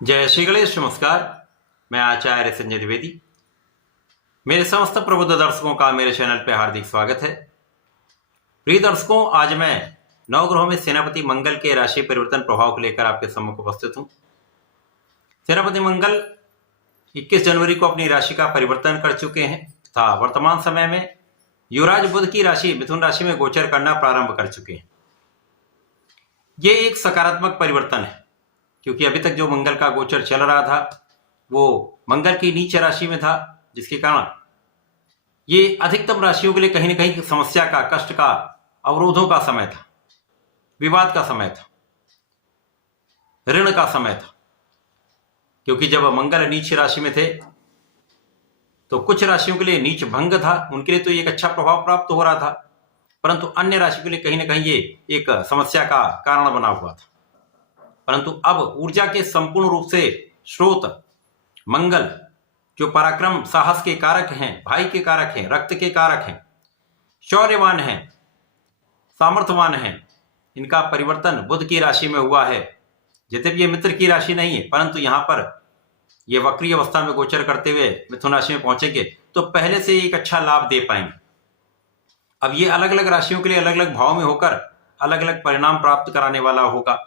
जय श्री गणेश। नमस्कार। मैं आचार्य संजय द्विवेदी। मेरे समस्त प्रबुद्ध दर्शकों का मेरे चैनल पर हार्दिक स्वागत है। प्रिय दर्शकों, आज मैं नवग्रहों में सेनापति मंगल के राशि परिवर्तन प्रभाव को लेकर आपके सम्मुख उपस्थित हूं। सेनापति मंगल 21 जनवरी को अपनी राशि का परिवर्तन कर चुके हैं तथा वर्तमान समय में युवराज बुध की राशि मिथुन राशि में गोचर करना प्रारंभ कर चुके हैं। ये एक सकारात्मक परिवर्तन है, क्योंकि अभी तक जो मंगल का गोचर चल रहा था वो मंगल की नीच राशि में था, जिसके कारण ये अधिकतम राशियों के लिए कहीं ना कहीं समस्या का, कष्ट का, अवरोधों का समय था, विवाद का समय था, ऋण का समय था। क्योंकि जब मंगल नीच राशि में थे तो कुछ राशियों के लिए नीच भंग था, उनके लिए तो एक अच्छा प्रभाव प्राप्त हो रहा था, परंतु अन्य राशि के लिए कहीं ना कहीं ये एक समस्या का कारण बना हुआ था। परंतु अब ऊर्जा के संपूर्ण रूप से स्रोत मंगल, जो पराक्रम साहस के कारक हैं, भाई के कारक हैं, रक्त के कारक हैं, शौर्यवान हैं, सामर्थ्यवान हैं, इनका परिवर्तन बुध की राशि में हुआ है। यद्यपि ये मित्र की राशि नहीं है, परंतु यहां पर ये वक्री अवस्था में गोचर करते हुए मिथुन राशि में पहुंचेंगे तो पहले से एक अच्छा लाभ दे पाएंगे। अब ये अलग अलग राशियों के लिए अलग अलग भाव में होकर अलग अलग परिणाम प्राप्त कराने वाला होगा।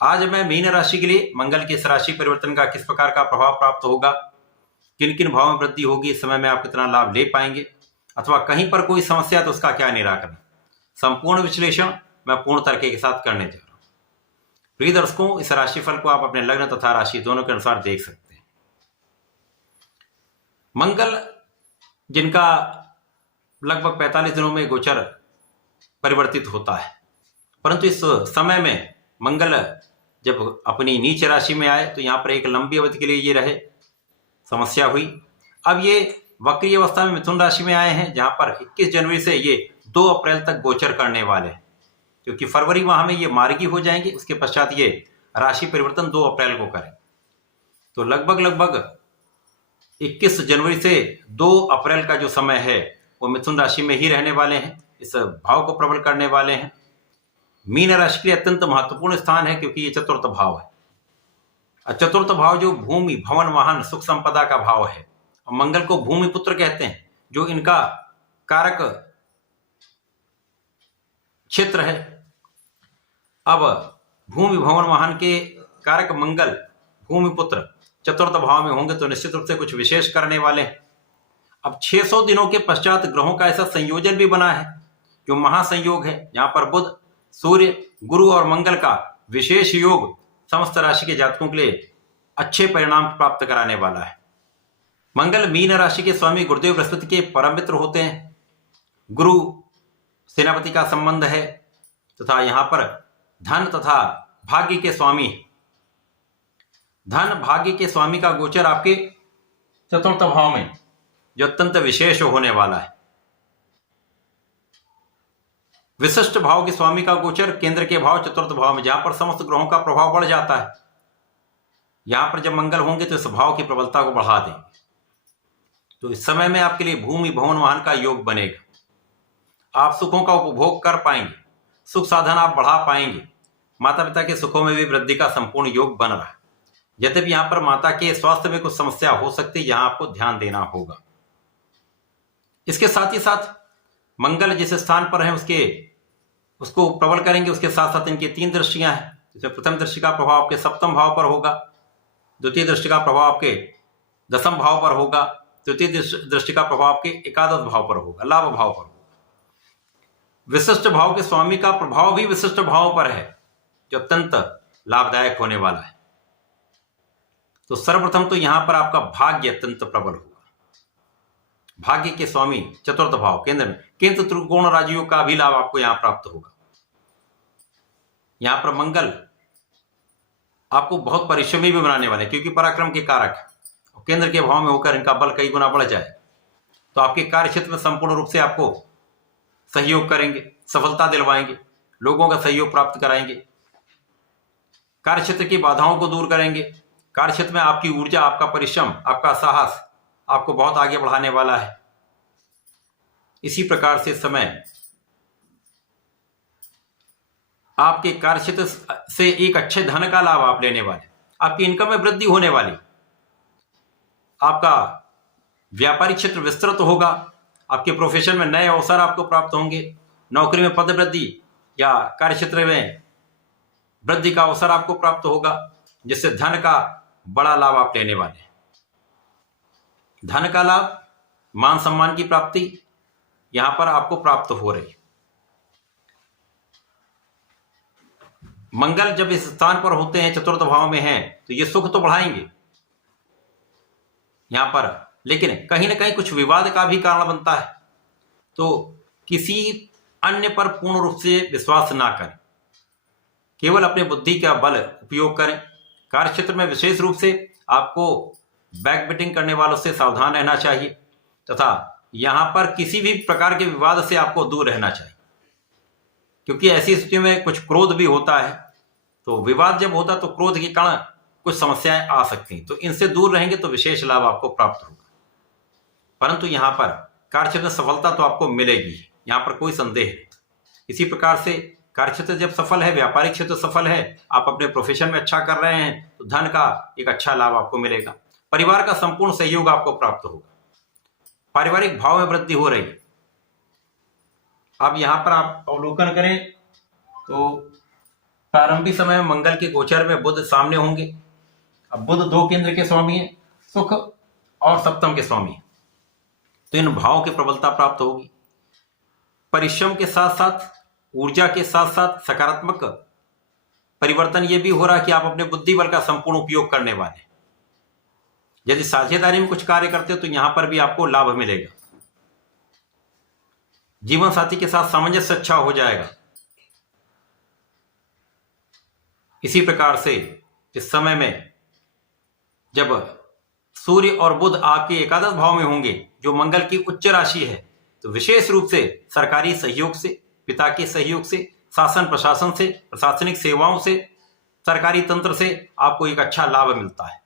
आज मैं मीन राशि के लिए मंगल के इस राशि परिवर्तन का किस प्रकार का प्रभाव प्राप्त होगा, किन किन भावों में वृद्धि होगी, इस समय में आप कितना लाभ ले पाएंगे, अथवा कहीं पर कोई समस्या तो उसका क्या निराकरण, संपूर्ण विश्लेषण मैं पूर्ण तरीके के साथ करने जा रहा हूं। प्रिय दर्शकों, इस राशिफल को आप अपने लग्न तथा राशि दोनों के अनुसार देख सकते हैं। मंगल, जिनका लगभग 45 दिनों में गोचर परिवर्तित होता है, परंतु इस समय में मंगल जब अपनी नीच राशि में आए तो यहां पर एक लंबी अवधि के लिए ये रहे, समस्या हुई। अब ये वक्री अवस्था में मिथुन राशि में आए हैं, जहां पर 21 जनवरी से ये 2 अप्रैल तक गोचर करने वाले हैं, क्योंकि फरवरी माह में ये मार्गी हो जाएंगे। उसके पश्चात ये राशि परिवर्तन 2 अप्रैल को करें, तो लगभग 21 जनवरी से 2 अप्रैल का जो समय है वो मिथुन राशि में ही रहने वाले हैं, इस भाव को प्रबल करने वाले हैं। मीन राशि के लिए अत्यंत महत्वपूर्ण स्थान है, क्योंकि ये चतुर्थ भाव है। चतुर्थ भाव जो भूमि, भवन, वाहन, सुख संपदा का भाव है। मंगल को भूमि पुत्र कहते हैं, जो इनका कारक क्षेत्र है। अब भूमि, भवन, वाहन के कारक मंगल भूमि पुत्र चतुर्थ भाव में होंगे तो निश्चित रूप से कुछ विशेष करने वाले हैं। अब 600 दिनों के पश्चात ग्रहों का ऐसा संयोजन भी बना है जो महासंयोग है, यहां पर बुध, सूर्य, गुरु और मंगल का विशेष योग समस्त राशि के जातकों के लिए अच्छे परिणाम प्राप्त कराने वाला है। मंगल मीन राशि के स्वामी गुरुदेव बृहस्पति के परम मित्र होते हैं। गुरु सेनापति का संबंध है तथा यहां पर धन तथा भाग्य के स्वामी, धन भाग्य के स्वामी का गोचर आपके चतुर्थ भाव में, जो अत्यंत विशेष होने वाला है। विशिष्ट भाव के स्वामी का गोचर केंद्र के भाव चतुर्थ भाव में, जहां पर समस्त ग्रहों का प्रभाव बढ़ जाता है। यहां पर जब मंगल होंगे तो इस भाव की प्रबलता को बढ़ा देंगे। तो इस समय में आपके लिए भूमि, भवन, वाहन का योग बनेगा। आप सुखों का उपभोग कर पाएंगे, सुख साधन आप बढ़ा पाएंगे। माता पिता के सुखों में भी वृद्धि का संपूर्ण योग बन रहा है। यद्यपि यहां पर माता के स्वास्थ्य में कुछ समस्या हो सकती है, यहां आपको ध्यान देना होगा। इसके साथ ही साथ मंगल जिस स्थान पर है उसको प्रबल करेंगे। उसके साथ साथ इनकी 3 दृष्टियां हैं, जिसमें प्रथम दृष्टि का प्रभाव आपके सप्तम भाव पर होगा, द्वितीय दृष्टि का प्रभाव आपके दसम भाव पर होगा, तृतीय दृष्टि का प्रभाव आपके एकादश भाव पर होगा, लाभ भाव पर होगा। विशिष्ट भाव के स्वामी का प्रभाव भी विशिष्ट भाव पर है, जो अत्यंत लाभदायक होने वाला है। तो सर्वप्रथम तो यहां पर आपका भाग्य अत्यंत प्रबल होगा। भाग्य के स्वामी चतुर्थ भाव केंद्र में, केंद्र त्रिकोण राजयोग का भी लाभ आपको यहां प्राप्त होगा। यहां पर मंगल आपको बहुत परिश्रमी भी बनाने वाले, क्योंकि पराक्रम के कारक है और केंद्र के भाव में होकर इनका बल कई गुना बढ़ जाए तो आपके कार्य क्षेत्र में संपूर्ण रूप से आपको सहयोग करेंगे, सफलता दिलवाएंगे, लोगों का सहयोग प्राप्त कराएंगे, कार्य क्षेत्र की बाधाओं को दूर करेंगे। कार्य क्षेत्र में आपकी ऊर्जा, आपका परिश्रम, आपका साहस आपको बहुत आगे बढ़ाने वाला है। इसी प्रकार से समय आपके कार्यक्षेत्र से एक अच्छे धन का लाभ आप लेने वाले। आपकी इनकम में वृद्धि होने वाली, आपका व्यापारिक क्षेत्र विस्तृत होगा, आपके प्रोफेशन में नए अवसर आपको प्राप्त होंगे, नौकरी में पदवृद्धि या कार्य क्षेत्र में वृद्धि का अवसर आपको प्राप्त होगा, जिससे धन का बड़ा लाभ आप लेने वाले हैं। धन का लाभ, मान सम्मान की प्राप्ति यहां पर आपको प्राप्त हो रही है। मंगल जब इस स्थान पर होते हैं, चतुर्थ भाव में हैं, तो ये सुख तो बढ़ाएंगे यहां पर, लेकिन कहीं ना कहीं कुछ विवाद का भी कारण बनता है। तो किसी अन्य पर पूर्ण रूप से विश्वास ना करें, केवल अपने बुद्धि का बल उपयोग करें। कार्य क्षेत्र में विशेष रूप से आपको बैकबिटिंग करने वालों से सावधान रहना चाहिए तथा यहां पर किसी भी प्रकार के विवाद से आपको दूर रहना चाहिए, क्योंकि ऐसी स्थितियों में कुछ क्रोध भी होता है। तो विवाद जब होता है तो क्रोध के कारण कुछ समस्याएं आ सकती हैं, तो इनसे दूर रहेंगे तो विशेष लाभ आपको प्राप्त होगा। परंतु यहां पर कार्यक्षेत्र में सफलता तो आपको मिलेगी, यहां पर कोई संदेह नहीं। इसी प्रकार से कार्यक्षेत्र जब सफल है, व्यापारिक क्षेत्र सफल है, आप अपने प्रोफेशन में अच्छा कर रहे हैं, तो धन का एक अच्छा लाभ आपको मिलेगा। परिवार का संपूर्ण सहयोग आपको प्राप्त होगा। पारिवारिक भाव में वृद्धि हो रही है। अब यहां पर आप अवलोकन करें तो प्रारंभिक समय में मंगल के गोचर में बुध सामने होंगे। अब बुध 2 केंद्र के स्वामी है, सुख और सप्तम के स्वामी है, तो इन भावों की प्रबलता प्राप्त होगी। परिश्रम के साथ साथ, ऊर्जा के साथ साथ सकारात्मक परिवर्तन यह भी हो रहा है कि आप अपने बुद्धि बल का संपूर्ण उपयोग करने वाले हैं। यदि साझेदारी में कुछ कार्य करते हो तो यहां पर भी आपको लाभ मिलेगा। जीवन साथी के साथ सामंजस्य अच्छा हो जाएगा। इसी प्रकार से इस समय में जब सूर्य और बुध आपके एकादश भाव में होंगे, जो मंगल की उच्च राशि है, तो विशेष रूप से सरकारी सहयोग से, पिता के सहयोग से, शासन प्रशासन से, प्रशासनिक सेवाओं से, सरकारी तंत्र से आपको एक अच्छा लाभ मिलता है।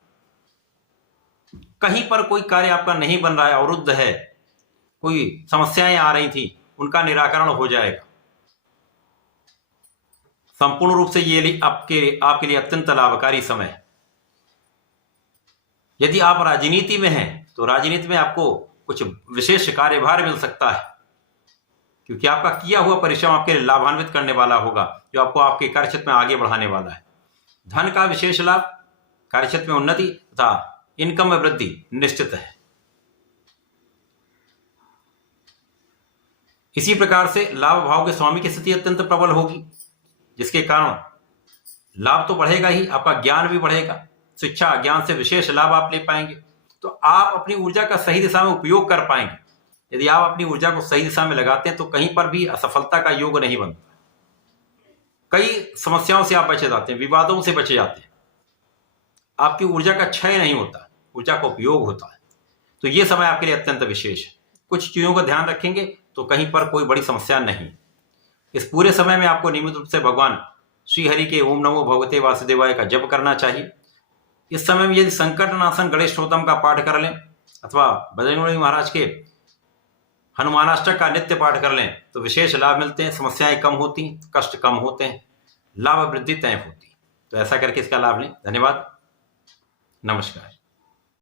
कहीं पर कोई कार्य आपका नहीं बन रहा है, अवरुद्ध है, कोई समस्याएं आ रही थी, उनका निराकरण हो जाएगा। संपूर्ण रूप से ये आपके लिए अत्यंत लाभकारी समय है। यदि आप राजनीति में हैं तो राजनीति में आपको कुछ विशेष कार्यभार मिल सकता है, क्योंकि आपका किया हुआ परिश्रम आपके लिए लाभान्वित करने वाला होगा, जो आपको आपके कार्यक्षेत्र में आगे बढ़ाने वाला है। धन का विशेष लाभ, कार्यक्षेत्र में उन्नति तथा इनकम में वृद्धि निश्चित है। इसी प्रकार से लाभ भाव के स्वामी की स्थिति अत्यंत प्रबल होगी, जिसके कारण लाभ तो बढ़ेगा ही, आपका ज्ञान भी बढ़ेगा। शिक्षा ज्ञान से विशेष लाभ आप ले पाएंगे, तो आप अपनी ऊर्जा का सही दिशा में उपयोग कर पाएंगे। यदि आप अपनी ऊर्जा को सही दिशा में लगाते हैं तो कहीं पर भी असफलता का योग नहीं बनता। कई समस्याओं से आप बचे जाते हैं, विवादों से बचे जाते हैं, आपकी ऊर्जा का क्षय नहीं होता, ऊर्जा का उपयोग होता है। तो ये समय आपके लिए अत्यंत विशेष है। कुछ चीजों का ध्यान रखेंगे तो कहीं पर कोई बड़ी समस्या नहीं। इस पूरे समय में आपको नियमित रूप से भगवान श्री हरि के ओम नमो भगवते वासुदेवाय का जप करना चाहिए। इस समय में यदि संकट नाशन गणेश स्तोत्रम का पाठ कर लें अथवा बजरंगबली महाराज के हनुमानाष्टक का नित्य पाठ कर लें तो विशेष लाभ मिलते हैं, समस्याएं कम होती, कष्ट कम होते हैं, लाभ वृद्धि तय होती। तो ऐसा करके इसका लाभ लें। धन्यवाद, नमस्कार।